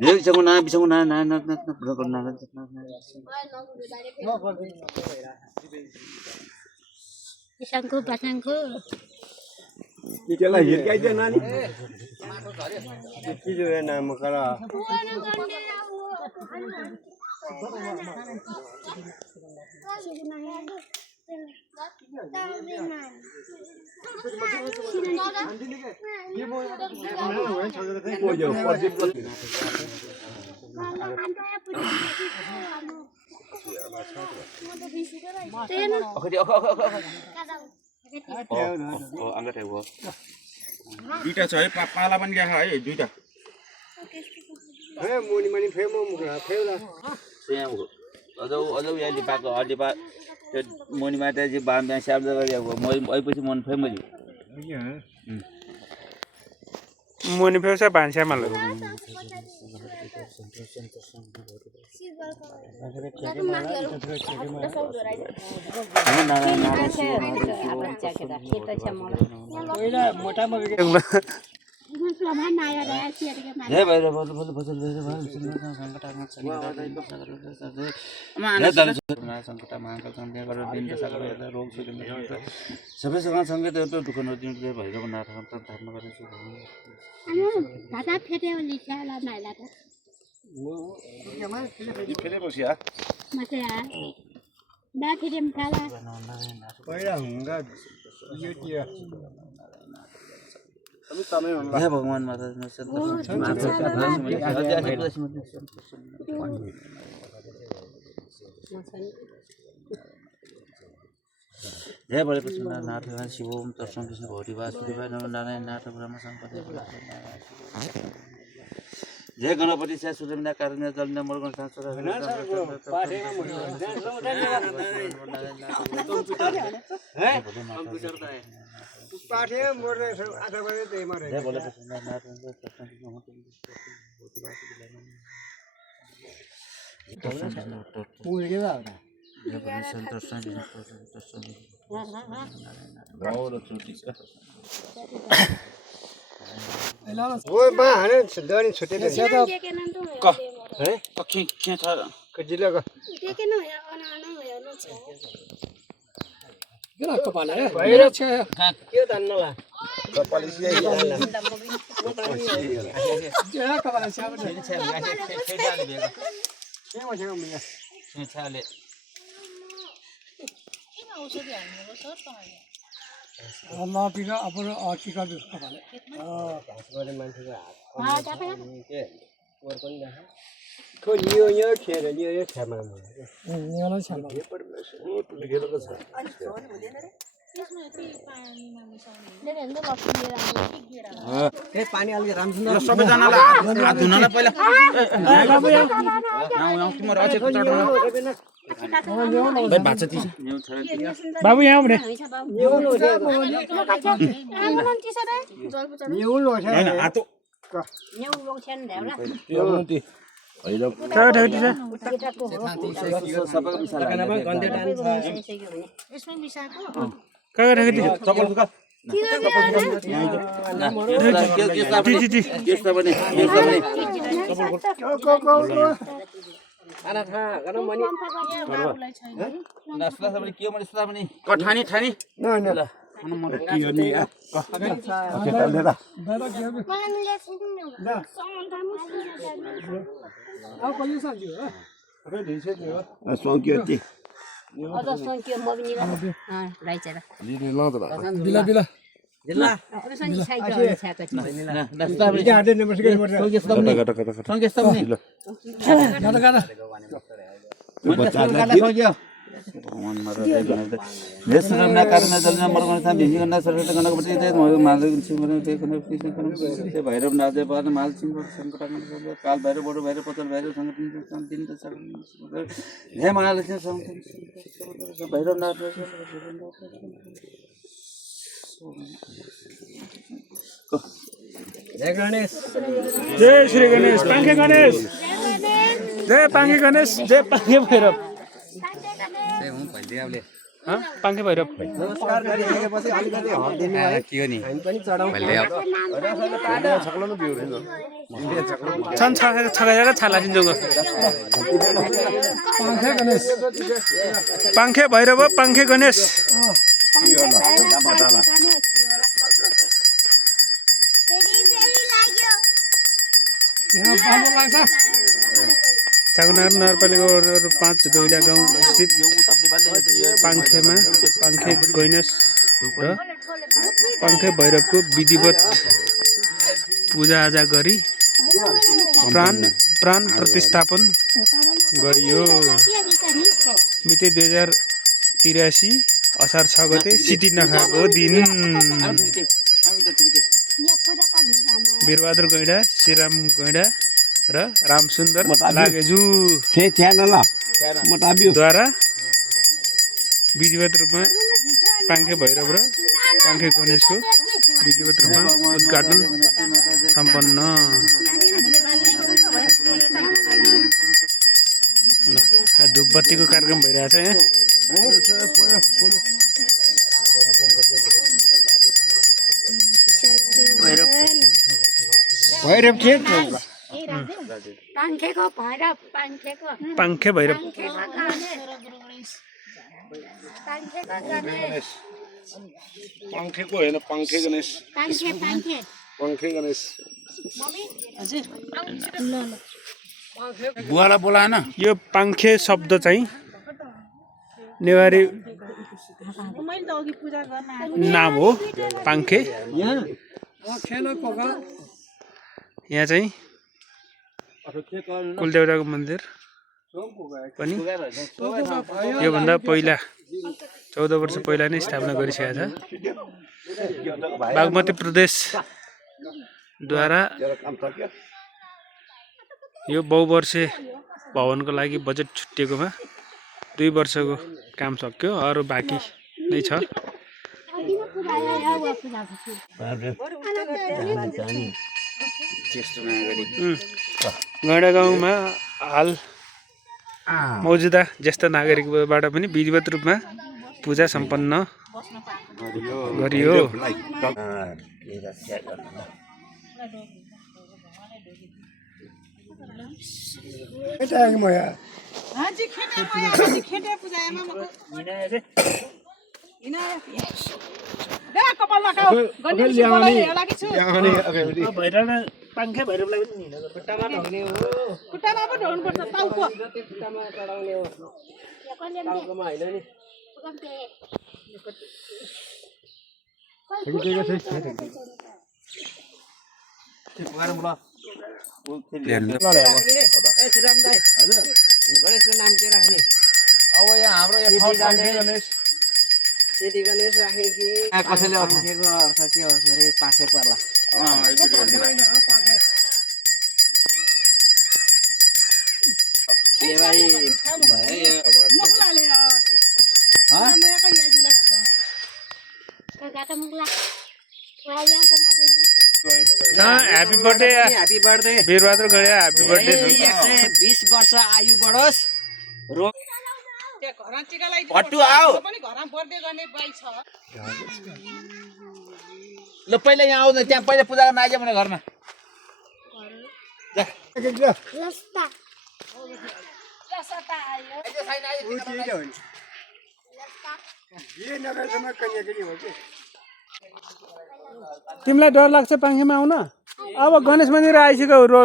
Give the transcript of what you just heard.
Dia bisa na Isangku pasangku. Kita lahir kayak nani. Kita nama kara. Oh, angkat ya, Bu. दुईटा छ है पाला पनि ल्याख है दुईटा Hei, muni femo muka, femo. Siang, Bu. Aduh ya dipakai त्यो मोनीमा चाहिँ बाम ब्याङ स्याब गरेको आएपछि मन फे मैले मोनी फेउसा भान्स्या माल हे भाइ सङ्कटमा रोग सबैसँग सँगै त्यो दुःख नदिनु भइरहेको नाटक गरेछु फेरेपछि हे भगवान माता जय बड़े प्रसन्न नाथ शिवोम दर्शन कृष्ण भौरी वासुदेव नारायण नाथ ब्रह्म संपदे जय गणपति से सुरमिना कारण जल नंबर गण शास्त्र पाठे मोरे आधा बजे दे मारे जय बोले प्रसन्न नाथ दर्शन पूरे के बाद वो मां हने दनी छुटे दे क है के छ कजिला का के न हो अन छ किन कपाल है बाहिर छ के धन्नला कपाल सिया के कपाल सिया के म छ मिया छाले Allah pika apura akika du kapale asmane manthega ke or pani da ko niyo khere niyo khama ma niyo la chama ye par me so ligelo ka cha यसमा चाहिँ पानीमा मिसाउने ले हेर्नु लक्ष्मी राम ए पानी अलि रामचन्द्र सबैजनालाई हात धुनलाई पहिला बाबु यहाँ आऊ तिम्रो अचेको चढ्नु भाइ भात ती बाबु यहाँ भने हैन हातो यसमै मिसाको चपल दुका खाना खा गरम बनी नास्ता पनि के भने सुता पनि कठानी ठानी न न ल के हो नि ओके तल्ले त अब कहिले सक्यो हो अबे ढिसे थियो सोक्यो ती अझ सङ्क्यो म पनि राइचरा लिने ल त बिला बिला जिल्ला अब सङ्क्यो साइड छाको नास्ता पनि के हाते नमस्ते गरी मर्छ संकेत पनि गाना गाना त्यो बच्चालाई भगवान माता देशरमना कारण जल नंबर गण था बिजी गणना सर्वेट गणपति ते मालिक सिंह ते कने ते भैरव नादे पाद माल सिंह संकट काल भैरव बडो भैरव पतन भैरव संगठन दिन त हे महालक्ष्मी संगठन भैरव नाथ जय गणेश जय श्री गणेश पांगे गणेश जय पांगे गणेश जय पांगे भैरव पाङ्खे भैरव नमस्कार गरिसकेपछि अलिकति हल्दिनु है के हो नि हामी पनि चढाउँ छन् छगाएर छाला दिन्छ पाङ्खे भैरव पाङ्खे गणेश चाकुनार नगरपालिका 5 गैडा गाउँ स्थित पाङ्खेमा पाङ्खे गणेश र पाङ्खे भैरवको विधिवत पूजाआजा गरी प्राण प्रतिस्थापन गरियो। मिति 2083 असार 6 गते सिटी नखाएको दिन वीरबहादुर गैडा श्रीराम गैडा र रामसुन्दर लागेजुद्वारा विधिवत रूपमा पाङ्खे भैरव र पाङ्खे गणेशको विधिवत रूपमा उद्घाटन सम्पन्न। धुपबत्तीको कार्यक्रम भइरहेछ यहाँ। भैरव के पाङ्खे भैरव पाङ्खेको होइन पाङ्खे गणेश पाङ्खे गणेश बुवालाई बोलाएन यो पाङ्खे शब्द चाहिँ नेवारी नाम हो पाङ्खे। यहाँ चाहिँ कुलदेवताको मन्दिर पनि योभन्दा पहिला 14 वर्ष पहिला नै स्थापना गरिसकेको छ। बागमती प्रदेशद्वारा यो बहुवर्षे भवनको लागि बजेट छुट्टिएकोमा 2 वर्षको काम सक्यो, अरू बाँकी नै छ। गैडा गाउँमा हाल मौजुदा ज्येष्ठ नागरिकबाट पनि विधिवत रूपमा पूजा सम्पन्न गरियो। पाङ्खे भैरवलाई पनि खुट्टामा ढल्ने हो, खुट्टामा पो ढल्नु पर्छ टाउको, खुट्टामा चढाउने हो, टाउकोमा हैन नि। श्रीराम दाइ हजुर गणेशको नाम के राख्ने? अब यहाँ हाम्रो यो गणेश यदि गणेश राख्ने कि कसैले पाङ्खेको अर्थ के हो अरे पाखे पर्ला। Happy birthday happy birthday Virbahadur Gaida, happy birthday. 120 वर्ष आयु बढोस्। भट्टु आऊ ल पहिला यहाँ आउँदा त्यहाँ पहिला पूजा गर्न आइज भने घरमा तिमीलाई डर लाग्छ पाङ्खेमा आउन? अब गणेश मन्दिर आइसक्यो।